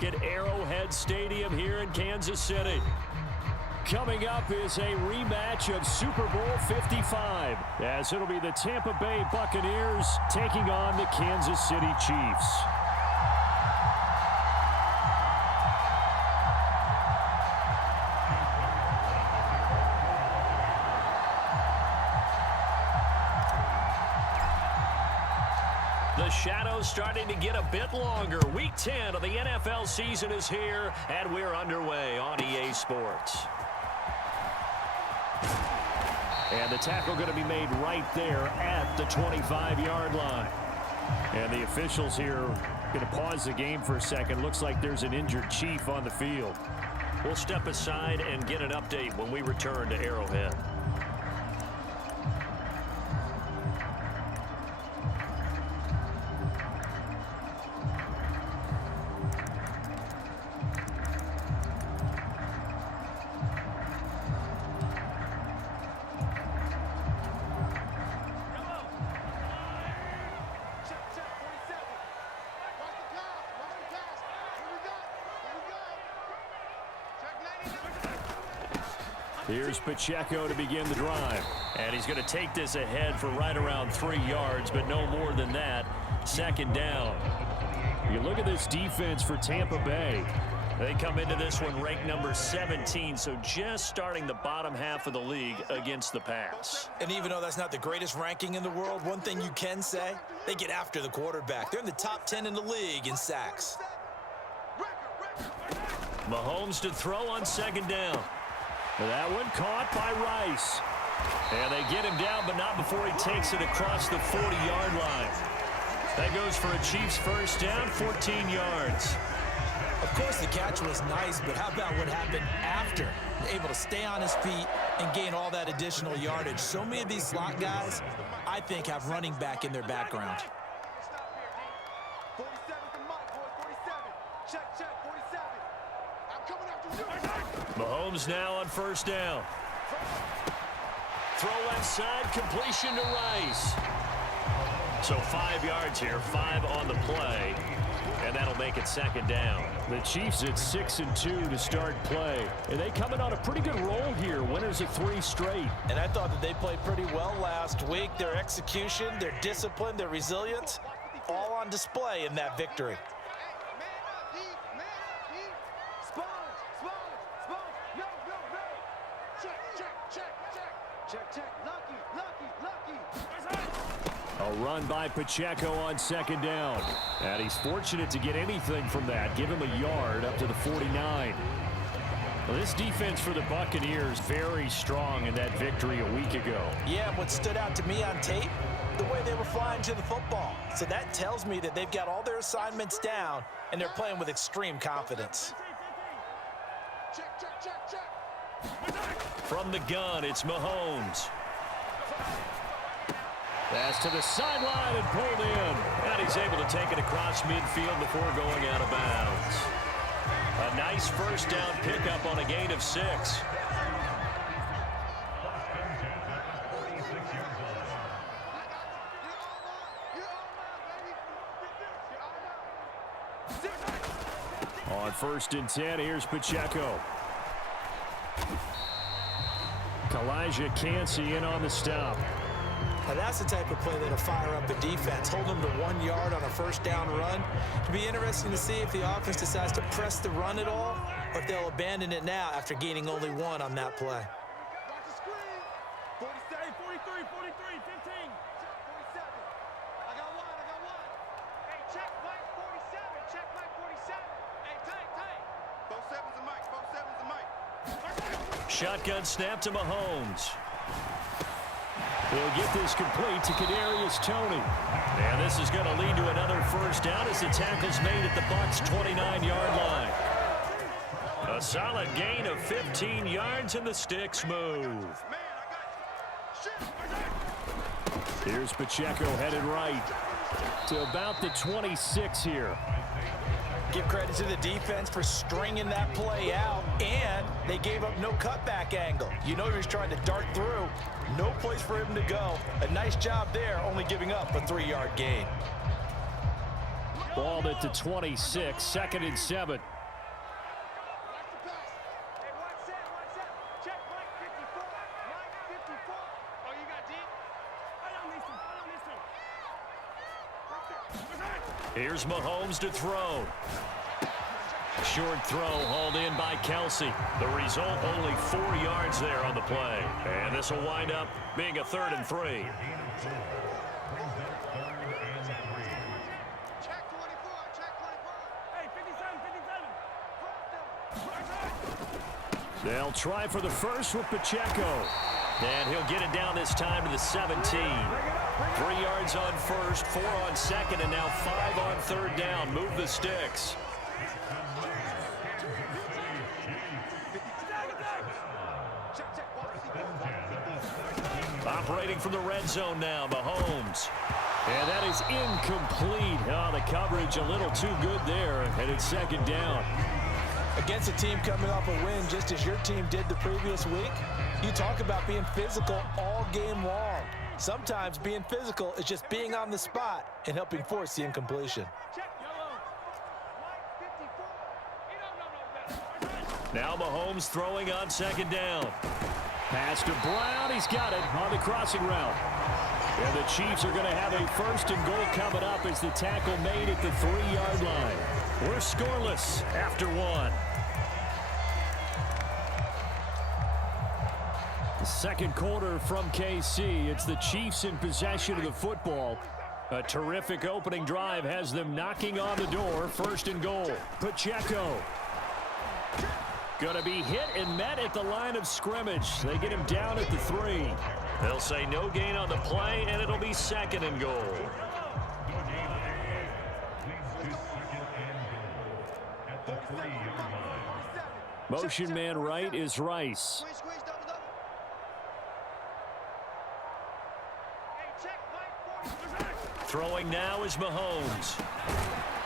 look at Arrowhead Stadium here in Kansas City. Coming up is a rematch of Super Bowl 55, as it'll be the Tampa Bay Buccaneers taking on the Kansas City Chiefs. The shadow's starting to get a bit longer. Week 10 of the NFL season is here, and we're underway on EA Sports. And the tackle going to be made right there at the 25-yard line. And the officials here going to pause the game for a second. Looks like there's an injured Chief on the field. We'll step aside and get an update when we return to Arrowhead. Here's Pacheco to begin the drive. And he's going to take this ahead for right around 3 yards, but no more than that. Second down. You look at this defense for Tampa Bay. They come into this one ranked number 17, so just starting the bottom half of the league against the pass. And even though that's not the greatest ranking in the world, one thing you can say, they get after the quarterback. They're in the top 10 in the league in sacks. Mahomes to throw on second down. That one caught by Rice. And they get him down, but not before he takes it across the 40-yard line. That goes for a Chiefs first down, 14 yards. Of course, the catch was nice, but how about what happened after? Able to stay on his feet and gain all that additional yardage. So many of these slot guys, I think, have running back in their background. Mahomes now on first down. Throw left side, completion to Rice. So 5 yards here, 5 on the play, and that'll make it second down. The Chiefs at 6-2 to start play, and they coming on a pretty good roll here, winners of 3 straight. And I thought that they played pretty well last week. Their execution, their discipline, their resilience, all on display in that victory. A run by Pacheco on second down. And he's fortunate to get anything from that. Give him a yard up to the 49. Well, this defense for the Buccaneers very strong in that victory a week ago. Yeah, what stood out to me on tape, the way they were flying to the football. So that tells me that they've got all their assignments down, and they're playing with extreme confidence. From the gun, it's Mahomes. Pass to the sideline and pulled in. And he's able to take it across midfield before going out of bounds. A nice first down pickup on a gain of 6. On 1st and 10, here's Pacheco. Elijah Cansey in on the stop. Now that's the type of play that'll fire up a defense. Hold them to 1 yard on a first down run. It'll be interesting to see if the offense decides to press the run at all, or if they'll abandon it now after gaining only 1 on that play. 47, 43, 43, 15. Check 47. I got one. Hey, check Mike 47. Check Mike 47. Hey, tight. 47's a Mike. 47's a Mike. Shotgun snap to Mahomes. He'll get this complete to Kadarius Toney. And this is going to lead to another first down as the tackle's made at the Bucks' 29-yard line. A solid gain of 15 yards and the sticks move. Here's Pacheco headed right to about the 26 here. Give credit to the defense for stringing that play out, and they gave up no cutback angle. You know he was trying to dart through. No place for him to go. A nice job there, only giving up a 3-yard gain. Ball at the 26, 2nd and 7. Here's Mahomes to throw. Short throw hauled in by Kelsey. The result, only 4 yards there on the play. And this will wind up being a 3rd and 3. They'll try for the first with Pacheco. And he'll get it down this time to the 17. 3 yards on first, 4 on second, and now 5 on 3rd down. Move the sticks. Operating from the red zone now, Mahomes. And that is incomplete. Oh, the coverage a little too good there, and it's 2nd down. Against a team coming off a win just as your team did the previous week, you talk about being physical all game long. Sometimes being physical is just being on the spot and helping force the incompletion. Now Mahomes throwing on 2nd down. Pass to Brown. He's got it on the crossing route. And the Chiefs are going to have a 1st and goal coming up as the tackle made at the 3-yard line. We're scoreless after 1. The 2nd quarter from KC. It's the Chiefs in possession of the football. A terrific opening drive has them knocking on the door. 1st and goal. Pacheco. Going to be hit and met at the line of scrimmage. They get him down at the 3. They'll say no gain on the play, and it'll be 2nd and goal. Motion man right is Rice. Throwing now is Mahomes.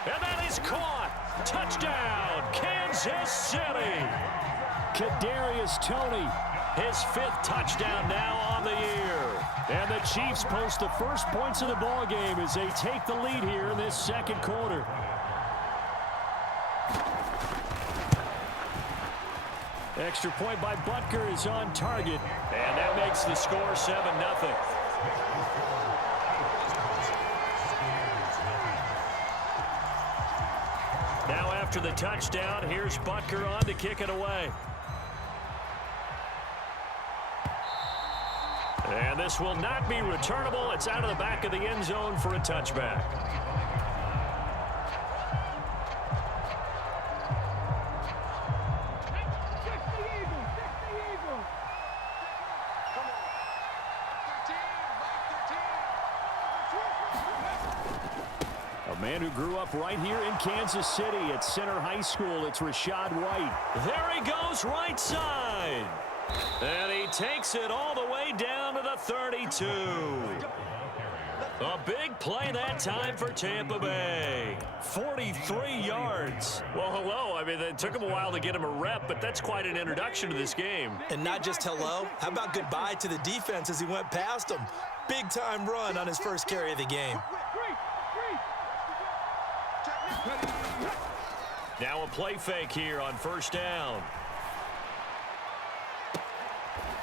And that is caught. Touchdown, Kansas City. Kadarius Toney, his 5th touchdown now on the year. And the Chiefs post the first points of the ball game as they take the lead here in this 2nd quarter. Extra point by Butker is on target, and that makes the score 7-0. Now after the touchdown, here's Butker on to kick it away. And this will not be returnable. It's out of the back of the end zone for a touchback. A man who grew up right here in Kansas City at Center High School. It's Rashad White. There he goes, right side. And he takes it all the way down to the 32. A big play that time for Tampa Bay. 43 yards. Well, hello. I mean, it took him a while to get him a rep, but that's quite an introduction to this game. And not just hello. How about goodbye to the defense as he went past him? Big-time run on his first carry of the game. Now a play fake here on 1st down.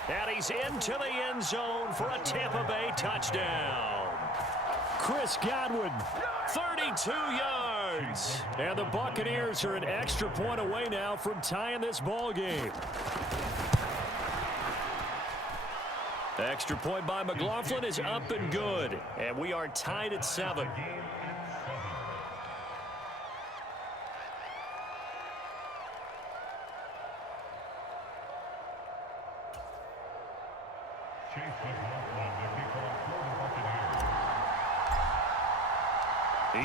And he's into the end zone for a Tampa Bay touchdown. Chris Godwin, 32 yards. And the Buccaneers are an extra point away now from tying this ball game. Extra point by McLaughlin is up and good. And we are tied at 7.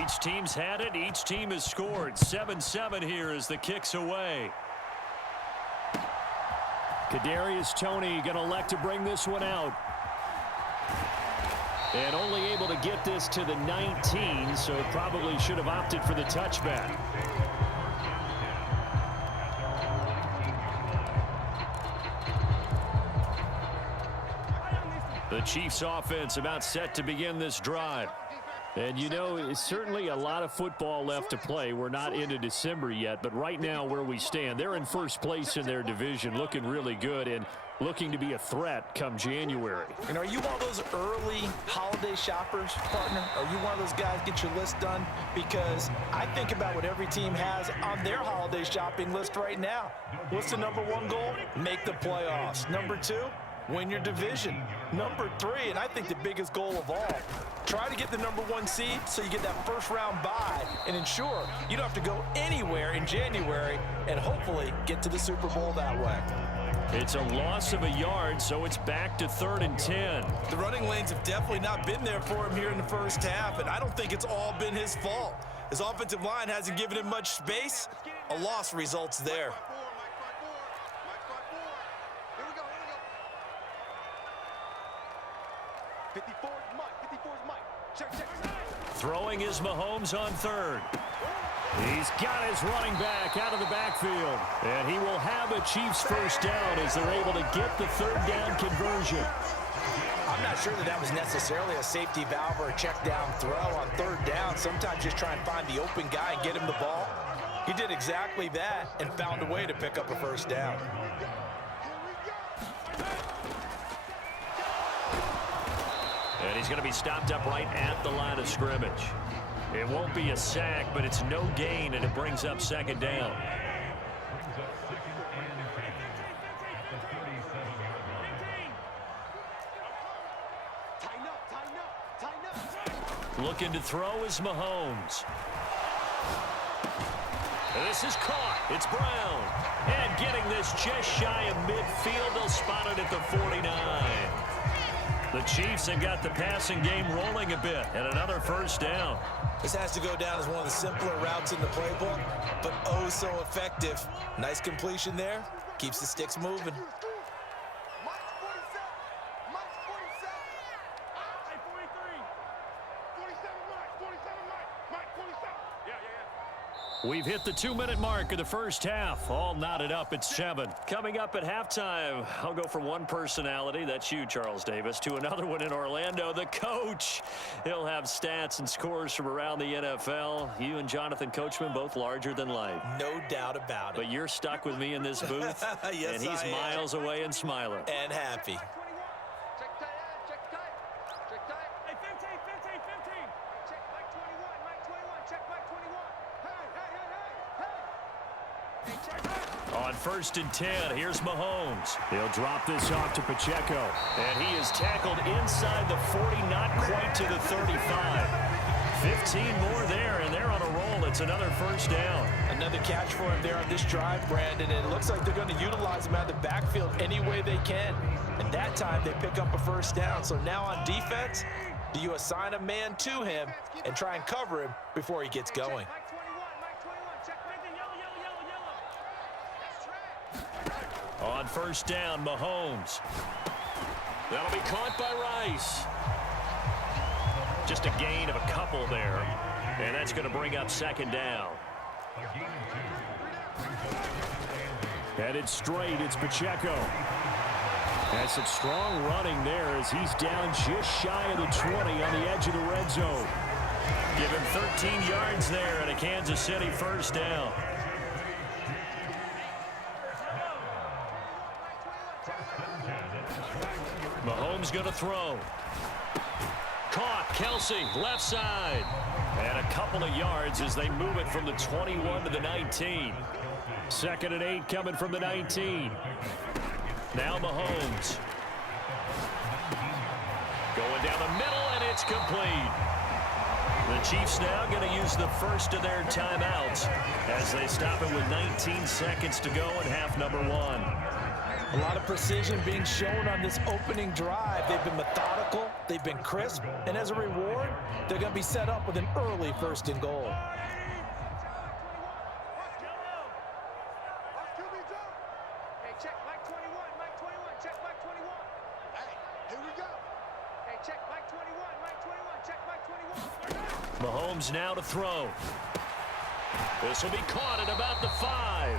Each team's had it. Each team has scored. 7-7 here as the kick's away. Kadarius Toney going to elect to bring this one out. And only able to get this to the 19, so probably should have opted for the touchback. The Chiefs offense about set to begin this drive. And, you know, it's certainly a lot of football left to play. We're not into December yet, but right now where we stand, they're in first place in their division, looking really good and looking to be a threat come January. And are you one of those early holiday shoppers, partner? Are you one of those guys get your list done? Because I think about what every team has on their holiday shopping list right now. What's the number one goal? Make the playoffs. Number two, win your division. Number three, and I think the biggest goal of all, try to get the number one seed so you get that first round bye and ensure you don't have to go anywhere in January and hopefully get to the Super Bowl that way. It's a loss of a yard, so it's back to 3rd and 10. The running lanes have definitely not been there for him here in the first half, and I don't think it's all been his fault. His offensive line hasn't given him much space. A loss results there. Throwing is Mahomes on 3rd. He's got his running back out of the backfield. And he will have a Chiefs first down as they're able to get the 3rd down conversion. I'm not sure that was necessarily a safety valve or a check down throw on 3rd down. Sometimes just try and find the open guy and get him the ball. He did exactly that and found a way to pick up a first down. And he's going to be stopped up right at the line of scrimmage. It won't be a sack, but it's no gain, and it brings up 2nd down. Looking to throw is Mahomes. This is caught. It's Brown. And getting this just shy of midfield. They'll spot it at the 49. The Chiefs have got the passing game rolling a bit, and another first down. This has to go down as one of the simpler routes in the playbook, but oh so effective. Nice completion there. Keeps the sticks moving. We've hit the 2-minute mark of the first half. All knotted up at 7. Coming up at halftime, I'll go from one personality, that's you, Charles Davis, to another one in Orlando, the coach. He'll have stats and scores from around the NFL. You and Jonathan Coachman, both larger than life. No doubt about it. But you're stuck with me in this booth, yes, and he's miles away and smiling. And happy. On 1st and 10, here's Mahomes. He'll drop this off to Pacheco. And he is tackled inside the 40, not quite to the 35. 15 more there, and they're on a roll. It's another first down. Another catch for him there on this drive, Brandon. And it looks like they're going to utilize him out of the backfield any way they can. And that time, they pick up a first down. So now on defense, do you assign a man to him and try and cover him before he gets going? On 1st down, Mahomes. That'll be caught by Rice. Just a gain of a couple there. And that's going to bring up 2nd down. Headed straight, it's Pacheco. Has some strong running there as he's down just shy of the 20 on the edge of the red zone. Give him 13 yards there and a Kansas City first down. Mahomes going to throw. Caught. Kelsey, left side. And a couple of yards as they move it from the 21 to the 19. 2nd and 8 coming from the 19. Now Mahomes. Going down the middle, and it's complete. The Chiefs now going to use the first of their timeouts as they stop it with 19 seconds to go in half number 1. A lot of precision being shown on this opening drive. They've been methodical, they've been crisp, and as a reward, they're going to be set up with an early 1st and goal. Check Mike 21, Mike 21, check Mike 21. Hey, here we go. Hey, check Mike 21, Mike 21, check Mike 21. Mahomes now to throw. This will be caught at about the 5.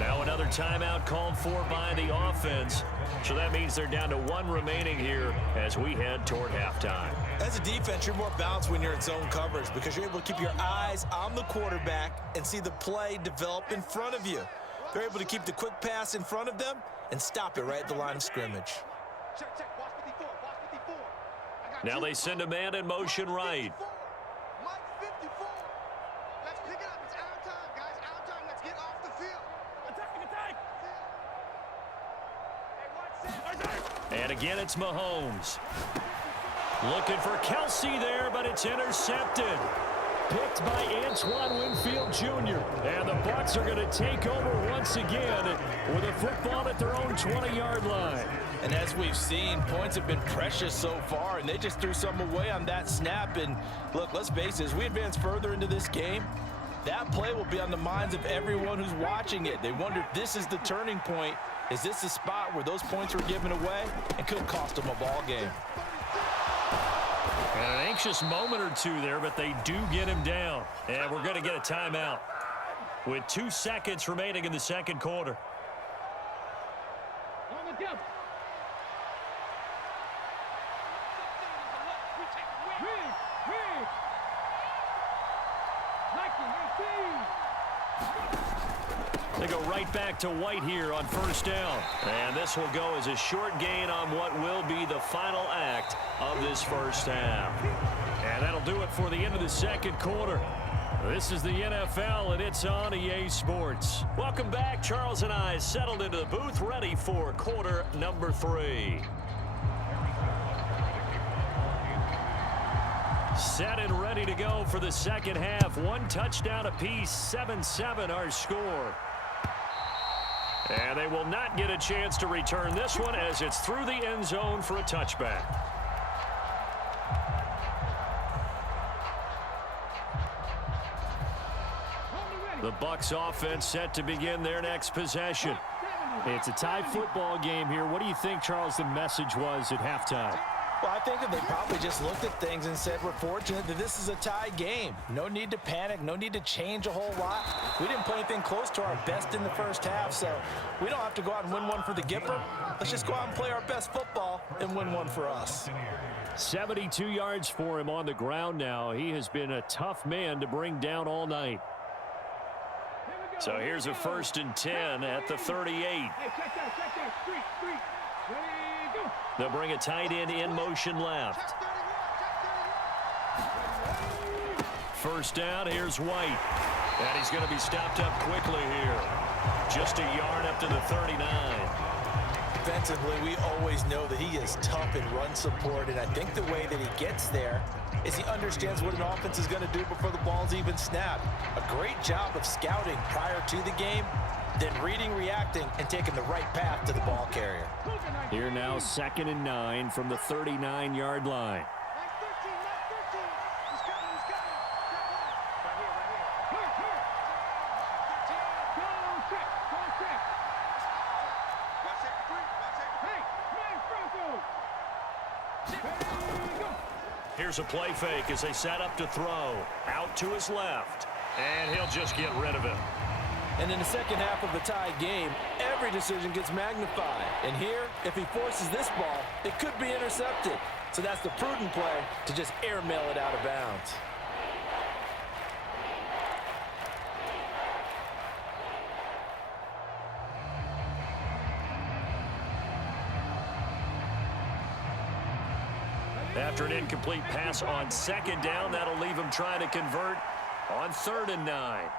Now another timeout called for by the offense. So that means they're down to 1 remaining here as we head toward halftime. As a defense, you're more balanced when you're in zone coverage because you're able to keep your eyes on the quarterback and see the play develop in front of you. They're able to keep the quick pass in front of them and stop it right at the line of scrimmage. Check, check. Watch 54. Watch 54. I got Now two. they send a man in motion right. Mike 54. Let's pick it up. It's our time, guys. Our time. Let's get off the field. Attacking, attack. And again, it's Mahomes. Looking for Kelsey there, but it's intercepted. Picked by Antoine Winfield Jr. And the Bucks are going to take over once again with a football at their own 20-yard line. And as we've seen, points have been precious so far, and they just threw some away on that snap. And look, let's face it, as we advance further into this game, that play will be on the minds of everyone who's watching it. They wonder if this is the turning point. Is this the spot where those points were given away and could cost them a ball game? And an anxious moment or two there, but they do get him down. And we're going to get a timeout with 2 seconds remaining in the second quarter. They go right back to White here on first down. And this will go as a short gain on what will be the final act of this first half. And that'll do it for the end of the second quarter. This is the NFL, and it's on EA Sports. Welcome back. Charles and I settled into the booth, ready for quarter number 3. Set and ready to go for the second half. 1 touchdown apiece, 7-7 our score. And they will not get a chance to return this one as it's through the end zone for a touchback. The Bucks offense set to begin their next possession. It's a tie football game here. What do you think, Charles, the message was at halftime? Well, I think that they probably just looked at things and said, we're fortunate that this is a tie game. No need to panic. No need to change a whole lot. We didn't play anything close to our best in the first half, so we don't have to go out and win one for the Gipper. Let's just go out and play our best football and win one for us. 72 yards for him on the ground now. He has been a tough man to bring down all night. So here's a 1st and 10 at the 38. They'll bring a tight end in motion left. First down, here's White. And he's going to be stopped up quickly here. Just a yard up to the 39. Defensively, we always know that he is tough in run support, and I think the way that he gets there is he understands what an offense is going to do before the ball's even snapped. A great job of scouting prior to the game, then reading, reacting, and taking the right path to the ball carrier. Here now, 2nd and 9 from the 39-yard line. Here's a play fake as they set up to throw. Out to his left. And he'll just get rid of it. And in the second half of the tie game, every decision gets magnified. And here, if he forces this ball, it could be intercepted. So that's the prudent play to just airmail it out of bounds. After an incomplete pass on 2nd down, that'll leave him trying to convert on 3rd and 9.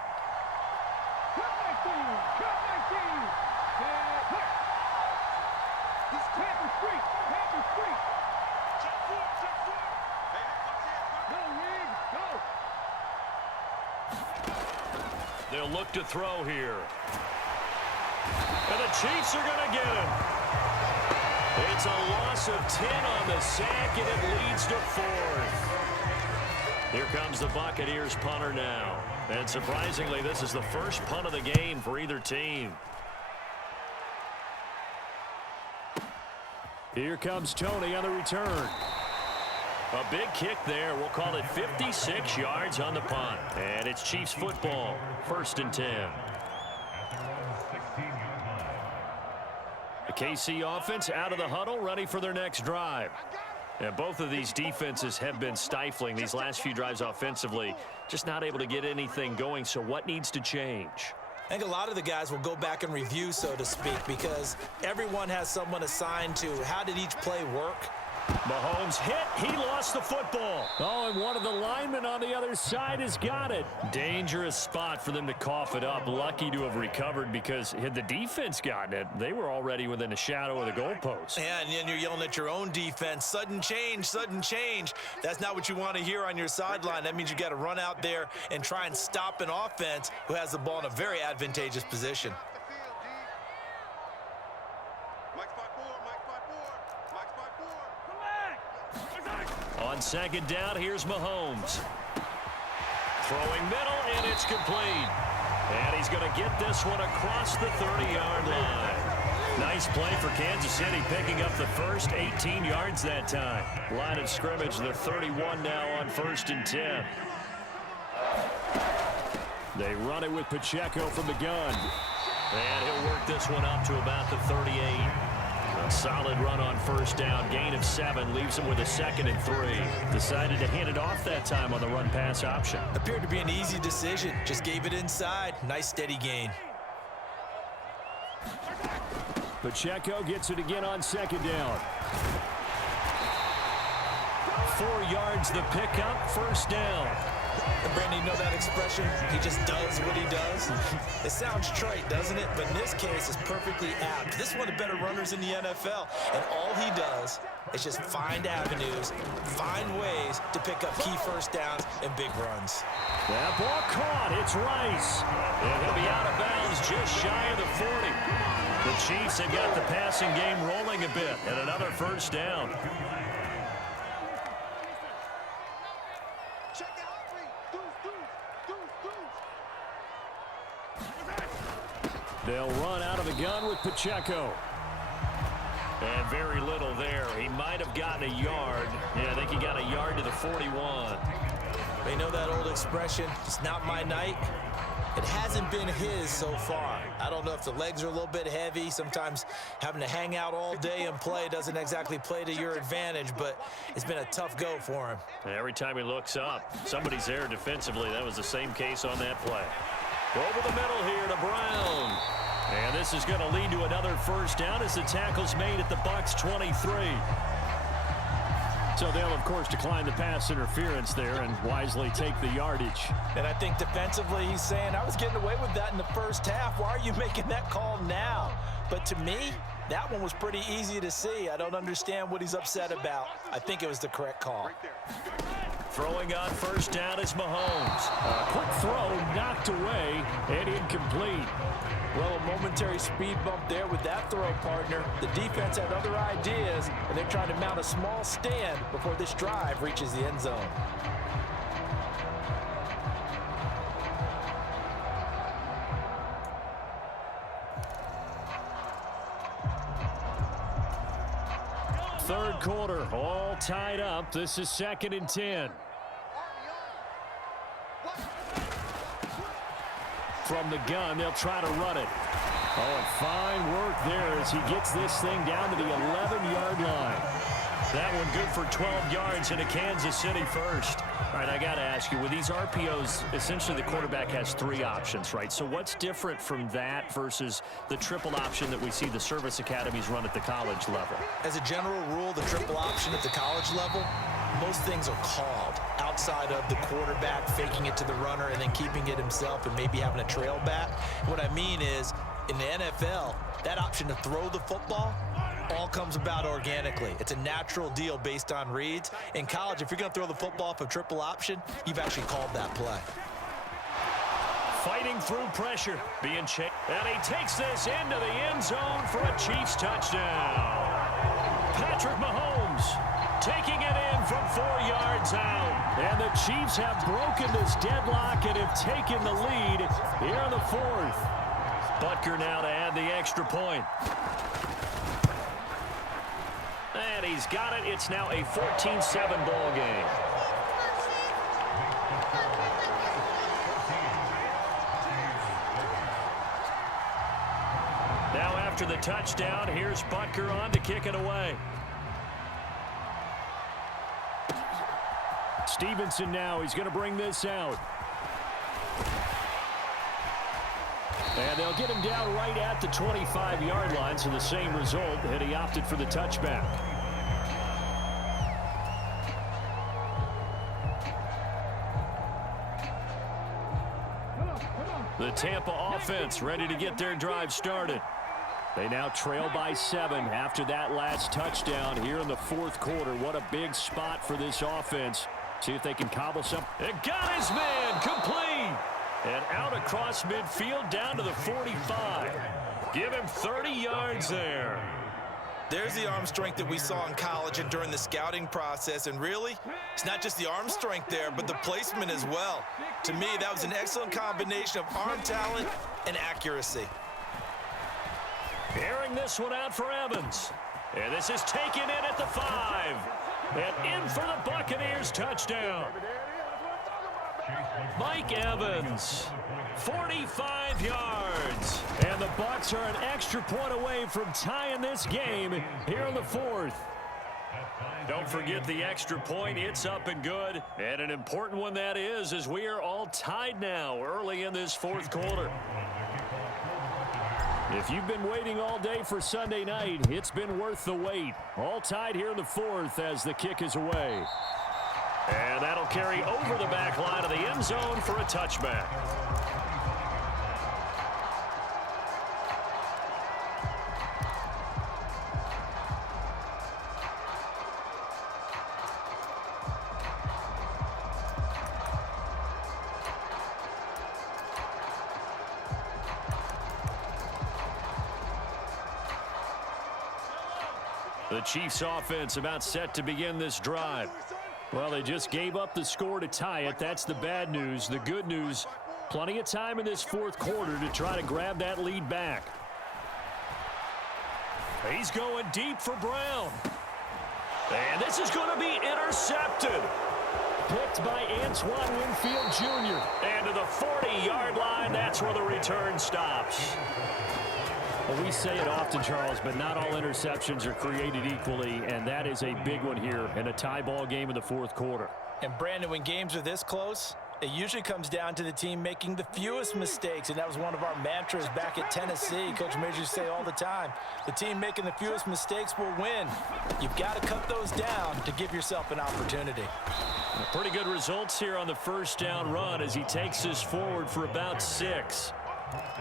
They'll look to throw here. And the Chiefs are going to get him. It's a loss of 10 on the sack, and it leads to 4th. Here comes the Buccaneers punter now. And surprisingly, this is the first punt of the game for either team. Here comes Tony on the return. A big kick there. We'll call it 56 yards on the punt. And it's Chiefs football, 1st and 10. The KC offense out of the huddle, ready for their next drive. Yeah, both of these defenses have been stifling these last few drives offensively. Just not able to get anything going, so what needs to change? I think a lot of the guys will go back and review, so to speak, because everyone has someone assigned to how did each play work. Mahomes hit. He lost the football. Oh, and one of the linemen on the other side has got it. Dangerous spot for them to cough it up. Lucky to have recovered because had the defense gotten it, they were already within a shadow of the goalpost. Yeah, and then you're yelling at your own defense. Sudden change, sudden change. That's not what you want to hear on your sideline. That means you got to run out there and try and stop an offense who has the ball in a very advantageous position. On second down, here's Mahomes. Throwing middle, and it's complete. And he's going to get this one across the 30-yard line. Nice play for Kansas City, picking up the first 18 yards that time. Line of scrimmage, the 31 now on 1st and 10. They run it with Pacheco from the gun. And he'll work this one up to about the 38. A solid run on 1st down. Gain of 7 leaves him with a 2nd and 3. Decided to hand it off that time on the run-pass option. Appeared to be an easy decision. Just gave it inside. Nice steady gain. Pacheco gets it again on 2nd down. 4 yards the pickup. 1st down. And Brandon, you know that expression? He just does what he does. It sounds trite, doesn't it? But in this case, it's perfectly apt. This is one of the better runners in the NFL. And all he does is just find avenues, find ways to pick up key 1st downs and big runs. That ball caught. It's Rice. And he'll be out of bounds just shy of the 40. The Chiefs have got the passing game rolling a bit. And another 1st down. They'll run out of the gun with Pacheco. And very little there. He might have gotten a yard. Yeah, I think he got a yard to the 41. They know that old expression, it's not my night. It hasn't been his so far. I don't know if the legs are a little bit heavy. Sometimes having to hang out all day and play doesn't exactly play to your advantage, but it's been a tough go for him. Every time he looks up, somebody's there defensively. That was the same case on that play. Over the middle here to Brown. And this is going to lead to another 1st down as the tackle's made at the Bucks 23. So they'll, of course, decline the pass interference there and wisely take the yardage. And I think defensively he's saying, I was getting away with that in the 1st half. Why are you making that call now? But to me, that one was pretty easy to see. I don't understand what he's upset about. I think it was the correct call. Throwing on 1st down is Mahomes. A quick throw knocked away and incomplete. Well, a momentary speed bump there with that throw, partner. The defense had other ideas, and they're trying to mount a small stand before this drive reaches the end zone. Third quarter, all tied up. This is 2nd and 10. From the gun, they'll try to run it. Oh, and fine work there as he gets this thing down to the 11-yard line. That one good for 12 yards into Kansas City 1st. All right, I got to ask you, with these RPOs, essentially the quarterback has 3 options, right? So what's different from that versus the triple option that we see the service academies run at the college level? As a general rule, the triple option at the college level, most things are called outside of the quarterback faking it to the runner and then keeping it himself and maybe having a trail back. What I mean is, in the NFL, that option to throw the football all comes about organically. It's a natural deal based on reads. In college, if you're going to throw the football off a triple option, you've actually called that play. Fighting through pressure, being chased. And he takes this into the end zone for a Chiefs touchdown. Patrick Mahomes taking it in from 4 yards out. And the Chiefs have broken this deadlock and have taken the lead here in the 4th. Butker now to add the extra point. And he's got it. It's now a 14-7 ball game. Now after the touchdown, here's Butker on to kick it away. Stevenson now. He's going to bring this out. And they'll get him down right at the 25-yard line, so the same result, and he opted for the touchback. The Tampa offense ready to get their drive started. They now trail by 7 after that last touchdown here in the fourth quarter. What a big spot for this offense. See if they can cobble some. It got his man complete. And out across midfield down to the 45. Give him 30 yards there. There's the arm strength that we saw in college and during the scouting process. And really, it's not just the arm strength there, but the placement as well. To me, that was an excellent combination of arm talent and accuracy. Airing this one out for Evans. And this is taken in at the 5. And in for the Buccaneers touchdown. Mike Evans, 45 yards. And the Bucs are an extra point away from tying this game here in the fourth. Don't forget the extra point. It's up and good. And an important one that is, as we are all tied now early in this fourth quarter. If you've been waiting all day for Sunday night, it's been worth the wait. All tied here in the fourth as the kick is away. And that'll carry over the back line of the end zone for a touchback. The Chiefs offense about set to begin this drive. Well, they just gave up the score to tie it. That's the bad news. The good news, plenty of time in this fourth quarter to try to grab that lead back. He's going deep for Brown. And this is going to be intercepted. Picked by Antoine Winfield Jr. And to the 40-yard line, that's where the return stops. Well, we say it often, Charles, but not all interceptions are created equally, and that is a big one here in a tie ball game in the fourth quarter. And, Brandon, when games are this close, it usually comes down to the team making the fewest mistakes, and that was one of our mantras back at Tennessee. Coach Majors used to say all the time, the team making the fewest mistakes will win. You've got to cut those down to give yourself an opportunity. Pretty good results here on the first down run as he takes this forward for about 6.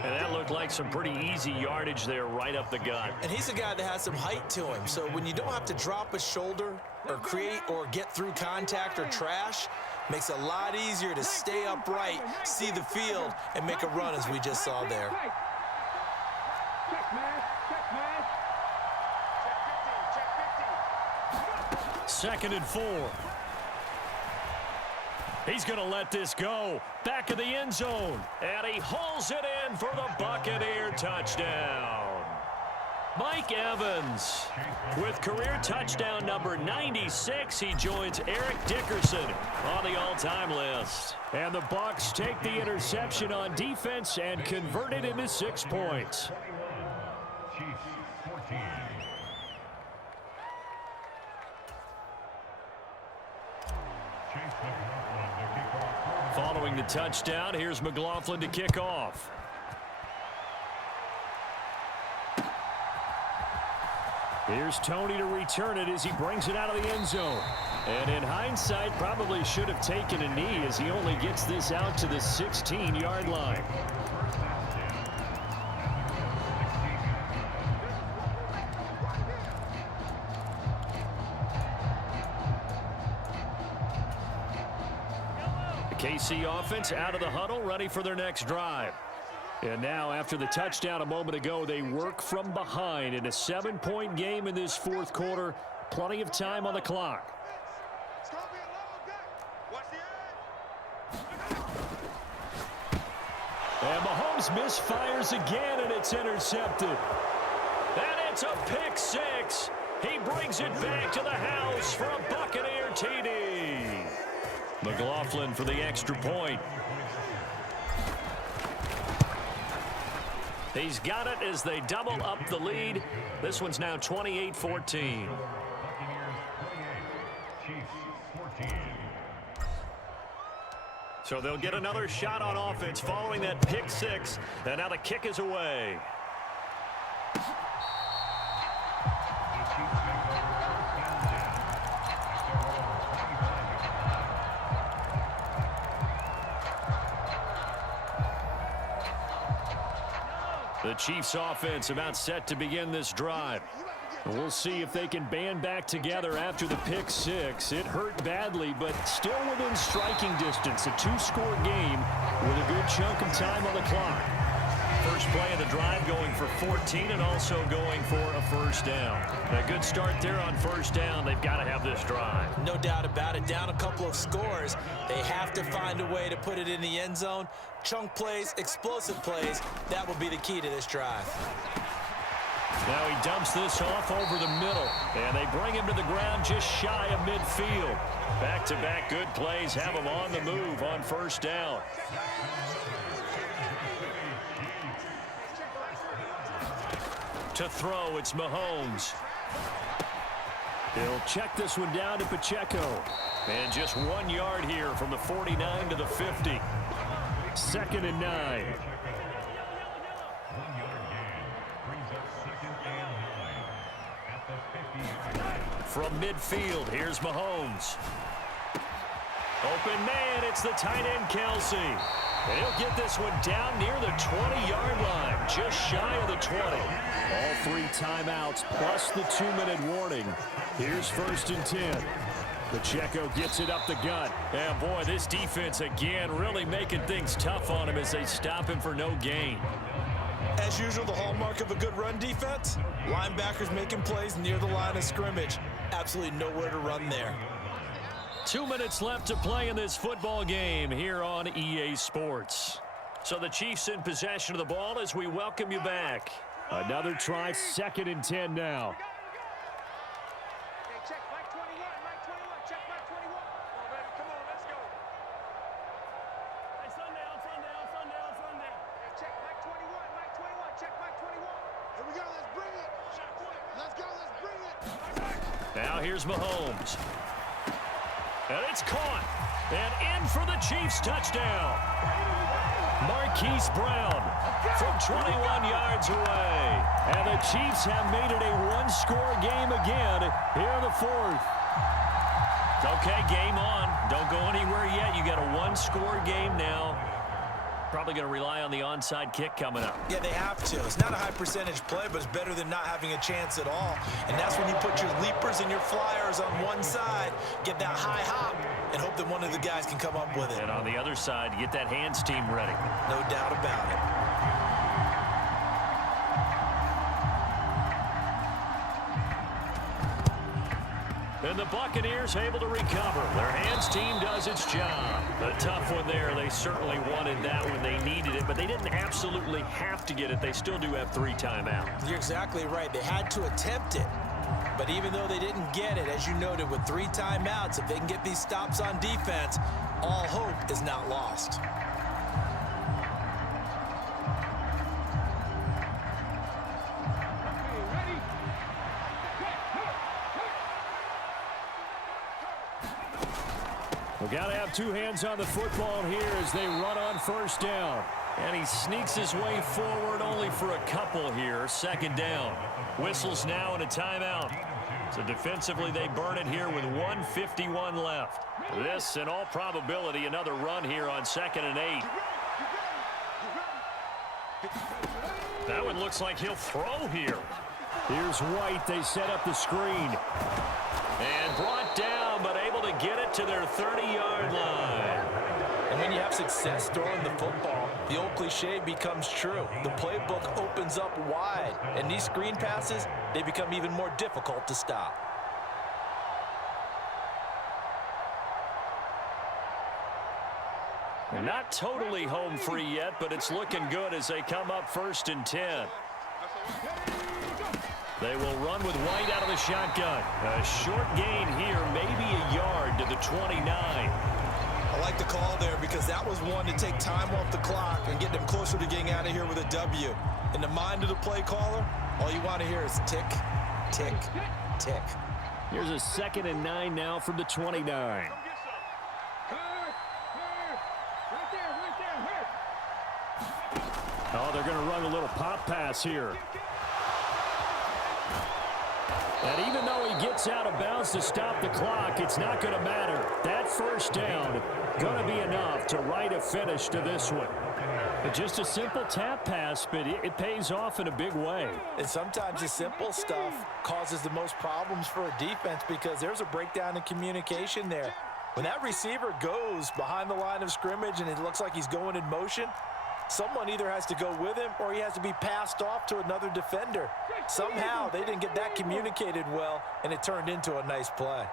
And that looked like some pretty easy yardage there right up the gut. And he's a guy that has some height to him. So when you don't have to drop a shoulder or create or get through contact or trash, makes it a lot easier to stay upright, see the field, and make a run as we just saw there. Second and 4. He's going to let this go. Back of the end zone. And he hauls it in for the Buccaneer touchdown. Mike Evans with career touchdown number 96. He joins Eric Dickerson on the all-time list. And the Bucs take the interception on defense and convert it into 6 points. Following the touchdown, here's McLaughlin to kick off. Here's Tony to return it as he brings it out of the end zone. And in hindsight, probably should have taken a knee as he only gets this out to the 16-yard line. KC offense out of the huddle, ready for their next drive. And now, after the touchdown a moment ago, they work from behind in a 7-point game in this fourth quarter. Plenty of time on the clock. And Mahomes misfires again, and it's intercepted. And it's a pick 6. He brings it back to the house for a Buccaneer TD. McLaughlin for the extra point. He's got it as they double up the lead. This one's now 28-14. So they'll get another shot on offense following that pick six. And now the kick is away. The Chiefs offense about set to begin this drive. We'll see if they can band back together after the pick six. It hurt badly, but still within striking distance. A two-score game with a good chunk of time on the clock. First play of the drive going for 14 and also going for a first down. A good start there on first down. They've got to have this drive. No doubt about it. Down a couple of scores. They have to find a way to put it in the end zone. Chunk plays, explosive plays. That will be the key to this drive. Now he dumps this off over the middle. And they bring him to the ground just shy of midfield. Back-to-back good plays have him on the move on first down. To throw, it's Mahomes. He'll check this one down to Pacheco. And just 1 yard here from the 49 to the 50. 2nd and 9. From midfield, here's Mahomes. Open man, it's the tight end Kelsey. And he'll get this one down near the 20-yard line, just shy of the 20. All 3 timeouts plus the 2-minute warning. Here's 1st and 10. Pacheco gets it up the gut. And boy, this defense again really making things tough on him as they stop him for no gain. As usual, the hallmark of a good run defense, linebackers making plays near the line of scrimmage. Absolutely nowhere to run there. 2 minutes left to play in this football game here on EA Sports. So the Chiefs in possession of the ball as we welcome you back. Another try, 2nd and 10 now. Hey, check Mike 21, Mike 21, check Mike 21. Come on, baby, come on, let's go. Hey, sundown. Hey, check Mike 21, Mike 21, check Mike 21. Here we go, let's bring it. Let's go, let's bring it. Now here's Mahomes. And it's caught. And in for the Chiefs touchdown. Marquise Brown from 21 yards away. And the Chiefs have made it a one-score game again here in the 4th. Okay, game on. Don't go anywhere yet. You got a one-score game now. Probably going to rely on the onside kick coming up. Yeah, they have to. It's not a high-percentage play, but it's better than not having a chance at all. And that's when you put your leapers and your flyers on one side, get that high hop, and hope that one of the guys can come up with it. And on the other side, get that hands team ready. No doubt about it. And the Buccaneers able to recover. Their hands team does its job. A tough one there. They certainly wanted that when they needed it, but they didn't absolutely have to get it. They still do have 3 timeouts. You're exactly right. They had to attempt it. But even though they didn't get it, as you noted, with 3 timeouts, if they can get these stops on defense, all hope is not lost. We've got to have 2 hands on the football here as they run on first down. And he sneaks his way forward only for a couple here. 2nd down. Whistles now and a timeout. So defensively they burn it here with 1:51 left. This, in all probability, another run here on 2nd and 8. That one looks like he'll throw here. Here's White. They set up the screen. And brought down, but able to get it to their 30-yard line. And when you have success throwing the football, the old cliche becomes true. The playbook opens up wide, and these screen passes, they become even more difficult to stop. They're not totally home free yet, but it's looking good as they come up 1st and 10. They will run with White out of the shotgun. A short gain here, maybe a yard to the 29. I like the call there because that was one to take time off the clock and get them closer to getting out of here with a W. In the mind of the play caller, all you want to hear is tick, tick, tick. Here's a 2nd and 9 now from the 29. Oh, they're going to run a little pop pass here. And even though he gets out of bounds to stop the clock, it's not going to matter. That first down going to be enough to write a finish to this one. Just a simple tap pass, but it pays off in a big way. And sometimes the simple stuff causes the most problems for a defense because there's a breakdown in communication there. When that receiver goes behind the line of scrimmage and it looks like he's going in motion, someone either has to go with him or he has to be passed off to another defender. Somehow they didn't get that communicated well, and it turned into a nice play.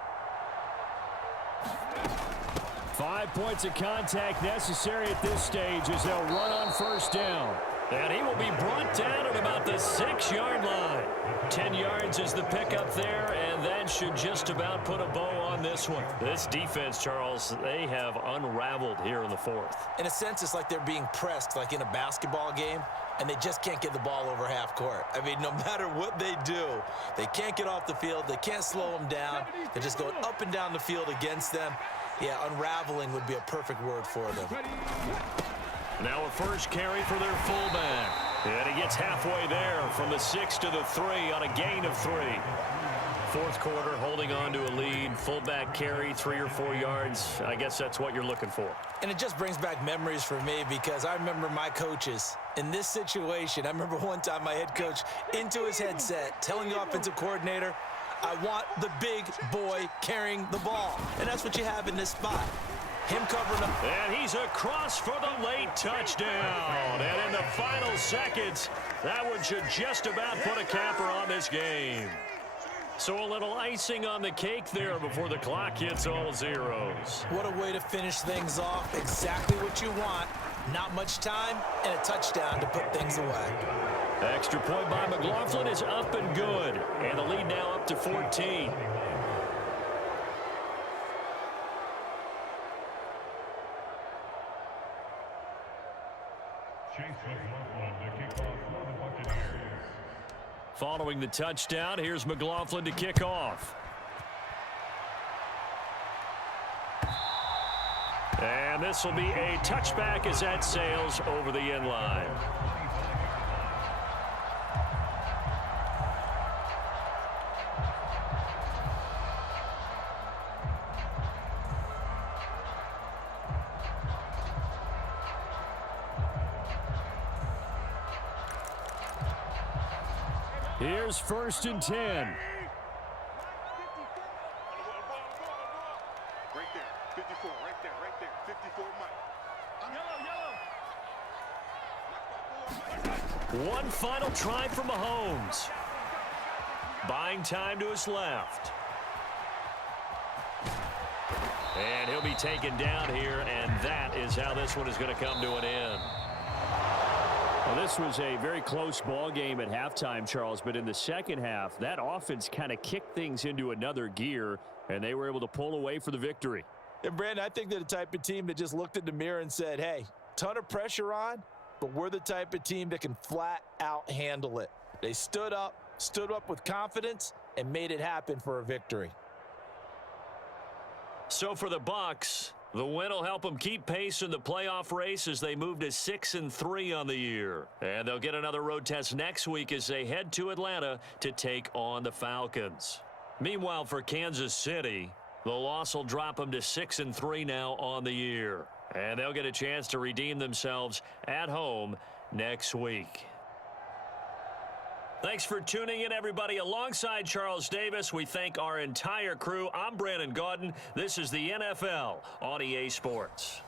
5 points of contact necessary at this stage as they'll run on first down. And he will be brought down at about the 6-yard line. 10 yards is the pickup there, and that should just about put a bow on this one. This defense, Charles, they have unraveled here in the fourth. In a sense, it's like they're being pressed like in a basketball game, and they just can't get the ball over half court. I mean, no matter what they do, they can't get off the field. They can't slow them down. They're just going up and down the field against them. Yeah, unraveling would be a perfect word for them. Now a first carry for their fullback. And he gets halfway there from the 6 to the 3 on a gain of 3. Fourth quarter, holding on to a lead. Fullback carry, 3 or 4 yards. I guess that's what you're looking for. And it just brings back memories for me because I remember my coaches in this situation. I remember one time my head coach into his headset telling the offensive coordinator, I want the big boy carrying the ball. And that's what you have in this spot. Him covering up. And he's across for the late touchdown. And in the final seconds, that one should just about put a capper on this game. So a little icing on the cake there before the clock hits all zeros. What a way to finish things off. Exactly what you want. Not much time and a touchdown to put things away. Extra point by McLaughlin is up and good. And the lead now up to 14. Following the touchdown, here's McLaughlin to kick off. And this will be a touchback as that sails over the end line. Here's 1st and 10. Right there, 54, right there, 54, Mike. Yellow. One final try from Mahomes. Buying time to his left. And he'll be taken down here, and that is how this one is going to come to an end. Well, this was a very close ball game at halftime, Charles, but in the second half, that offense kind of kicked things into another gear, and they were able to pull away for the victory. And, Brandon, I think they're the type of team that just looked in the mirror and said, hey, ton of pressure on, but we're the type of team that can flat out handle it. They stood up with confidence, and made it happen for a victory. So for the Bucks, the win will help them keep pace in the playoff race as they move to 6-3 on the year. And they'll get another road test next week as they head to Atlanta to take on the Falcons. Meanwhile, for Kansas City, the loss will drop them to 6-3 now on the year. And they'll get a chance to redeem themselves at home next week. Thanks for tuning in, everybody. Alongside Charles Davis, we thank our entire crew. I'm Brandon Gaudin. This is the NFL on EA Sports.